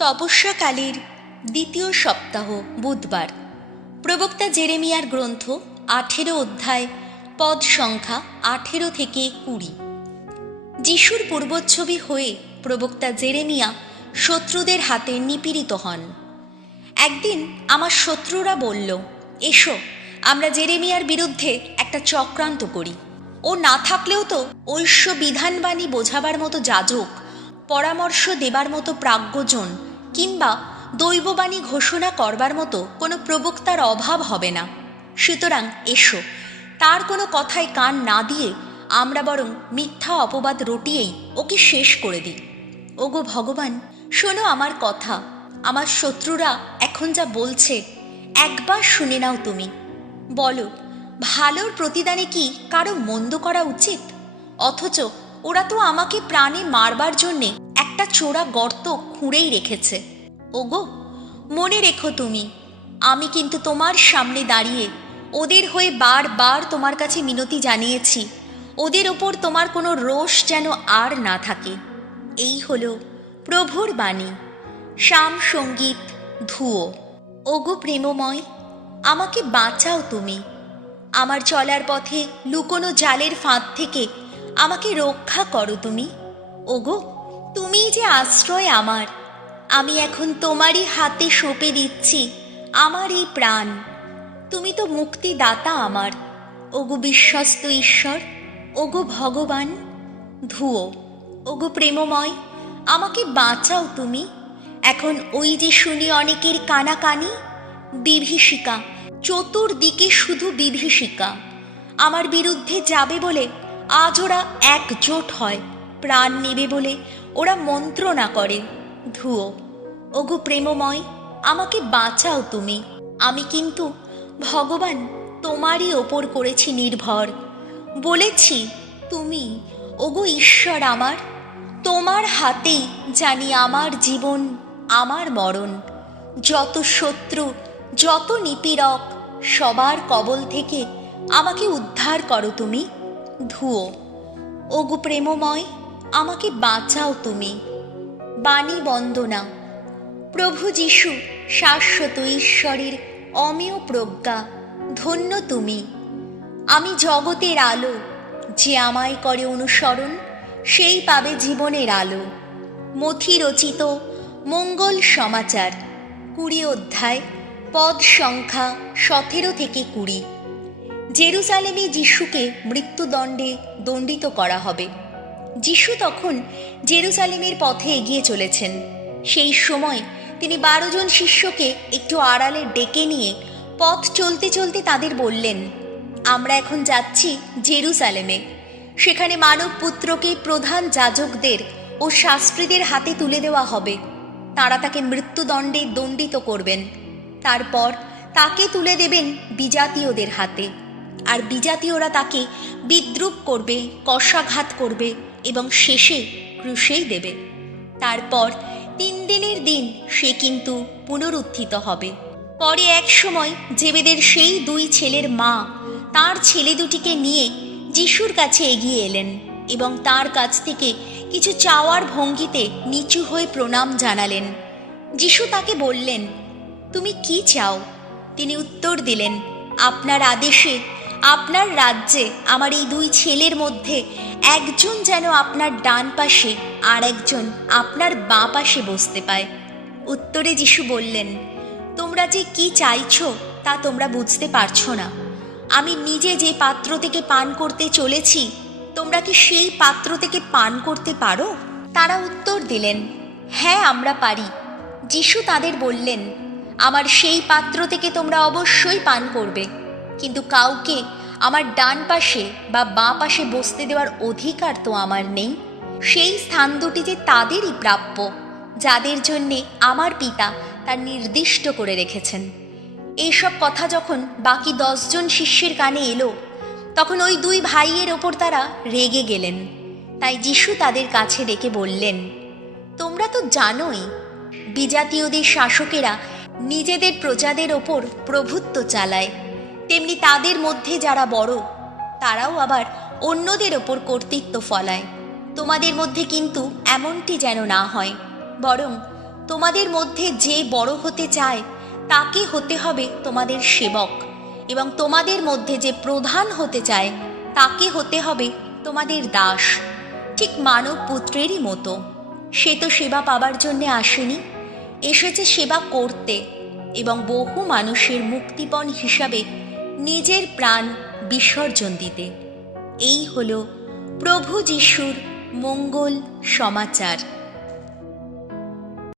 তপস্যাকালের দ্বিতীয় সপ্তাহ বুধবার। প্রবক্তা জেরেমিয়ার গ্রন্থ 18 অধ্যায়, পদ সংখ্যা 18 থেকে 20। যিশুর পূর্বচ্ছবি হয়ে প্রবক্তা জেরেমিয়া শত্রুদের হাতে নিপীড়িত হন। একদিন আমার শত্রুরা বলল, এসো আমরা জেরেমিয়ার বিরুদ্ধে একটা চক্রান্ত করি। ও না থাকলেও তো ঐশ্য বিধানবাণী বোঝাবার মতো যাজক, পরামর্শ দেবার মতো প্রাজ্ঞজন কিংবা দৈববাণী ঘোষণা করবার মতো কোনো প্রবক্তার অভাব হবে না। সুতরাং এসো, তার কোনো কথায় কান না দিয়ে আমরা বরং মিথ্যা অপবাদ রটিয়েই ওকে শেষ করে দিই। ওগো ভগবান, শোনো আমার কথা। আমার শত্রুরা এখন যা বলছে একবার শুনে নাও তুমি। বলো, ভালোর প্রতিদানে কি কারো মন্দ করা উচিত? অথচ ওরা তো আমাকে প্রাণে মারবার জন্যে একটা চোরা গর্ত খুঁড়েই রেখেছে। ওগো, মনে রেখো তুমি, আমি কিন্তু তোমার সামনে দাঁড়িয়ে ওদের হয়ে বারবার তোমার কাছে মিনতি জানিয়েছি, ওদের ওপর তোমার কোনো রোষ যেন আর না থাকে। এই হলো প্রভুর বাণী। শাম সঙ্গীত ধুয়ো। ওগো প্রেমময়, আমাকে বাঁচাও তুমি। আমার চলার পথে লুকোনো জালের ফাঁদ থেকে আমাকে রক্ষা করো তুমি। ওগো, তুমিই যে আশ্রয় আমার। আমি এখন তোমারই হাতে সঁপে দিচ্ছি আমার এই প্রাণ। তুমি তো মুক্তিদাতা আমার। ওগো বিশ্বস্ত ঈশ্বর, ওগো ভগবান। ধুয়ো। ওগো প্রেমময়, আমাকে বাঁচাও তুমি। এখন ওই যে শুনি অনেকের কানাকানি, বিভীষিকা, চতুর্দিকে শুধু বিভীষিকা। আমার বিরুদ্ধে যাবে বলে আজ ওরা একজোট হয়, প্রাণ নেবে বলে ওরা মন্ত্রণা করে। ধুয়ো। ওগো প্রেমময়, আমাকে বাঁচাও তুমি। আমি কিন্তু ভগবান তোমারই ওপর করেছি নির্ভর। বলেছি তুমি, ওগো ঈশ্বর আমার, তোমার হাতেই জানি আমার জীবন, আমার মরণ। যত শত্রু, যত নিপীড়ক, সবার কবল থেকে আমাকে উদ্ধার করো তুমি। ধুয়ো। ওগো প্রেমময়, আমাকে বাঁচাও তুমি। বাণী বন্দনা। প্রভু যিশু শাশ্বত ঈশ্বরের অমেয় প্রজ্ঞা, ধন্য তুমি। আমি জগতের আলো, যে আমায় করে অনুসরণ সেই পাবে জীবনের আলো। মথি রচিত মঙ্গল সমাচার 20 অধ্যায়, পদ সংখ্যা 17 থেকে 20। জেরুজালেমে যিশুকে মৃত্যুদণ্ডে দণ্ডিত করা হবে। যিশু তখন জেরুজালেমের পথে এগিয়ে চলেছেন। সেই সময় তিনি 12 জন শিষ্যকে একটু আড়ালে ডেকে নিয়ে পথ চলতে চলতে তাদের বললেন, আমরা এখন যাচ্ছি জেরুজালেমে। সেখানে মানব পুত্রকে প্রধান যাজকদের ও শাস্ত্রীদের হাতে তুলে দেওয়া হবে। তারা তাকে মৃত্যুদণ্ডে দণ্ডিত করবেন। তারপর তাকে তুলে দেবেন বিজাতীয়দের হাতে, আর বিজাতীয়রা তাকে বিদ্রূপ করবে, কষাঘাত করবে এবং শেষে ক্রুশেই দেবে। তারপর 3 দিনের দিন সে কিন্তু পুনরুত্থিত হবে। পরে এক সময় জেবেদের সেই 2 ছেলের মা তার ছেলে দুটিকে নিয়ে যিশুর কাছে এগিয়ে এলেন এবং তার কাছ থেকে কিছু চাওয়ার ভঙ্গিতে নিচু হয়ে প্রণাম জানালেন। যিশু তাকে বললেন, তুমি কি চাও? তিনি উত্তর দিলেন, আপনার আদেশে, আপনার রাজ্যে আমার এই 2 ছেলের মধ্যে একজন যেন আপনার ডান পাশে আর একজন আপনার বাঁ পাশে বসতে পায়। উত্তরে যিশু বললেন, তোমরা যে কি চাইছো তা তোমরা বুঝতে পারছো না। আমি নিজে যে পাত্র থেকে পান করতে চলেছি, তোমরা কি সেই পাত্র থেকে পান করতে পারো? তারা উত্তর দিলেন, হ্যাঁ আমরা পারি। যিশু তাদের বললেন, আমার সেই পাত্র থেকে তোমরা অবশ্যই পান করবে, কিন্তু কাউকে আমার ডান পাশে বা বাঁ পাশে বসতে দেওয়ার অধিকার তো আমার নেই। সেই স্থান দুটি যে তাদেরই প্রাপ্য, যাদের জন্যে আমার পিতা তা নির্দিষ্ট করে রেখেছেন। এইসব কথা যখন বাকি 10 জন শিষ্যের কানে এলো, তখন ওই 2 ভাইয়ের ওপর তারা রেগে গেলেন। তাই যিশু তাদের কাছে ডেকে বললেন, তোমরা তো জানোই বিজাতীয়দের শাসকেরা নিজেদের প্রজাদের ওপর প্রভুত্ব চালায়, তেমনি তাদের মধ্যে যারা বড় তারাও আবার অন্যদের ওপর কর্তৃত্ব ফলায়। তোমাদের মধ্যে কিন্তু এমনটি যেন না হয়, বরং তোমাদের মধ্যে যে বড় হতে চায় তাকে হতে হবে তোমাদের সেবক, এবং তোমাদের মধ্যে যে প্রধান হতে চায় তাকে হতে হবে তোমাদের দাস, ঠিক মানব পুত্রেরই মতো। সে তো সেবা পাবার জন্যে আসেনি, এসেছে সেবা করতে এবং বহু মানুষের মুক্তিপণ হিসাবে নিজের প্রাণ বিসর্জন দিতে। এই হল প্রভু যিশুর মঙ্গল সমাচার।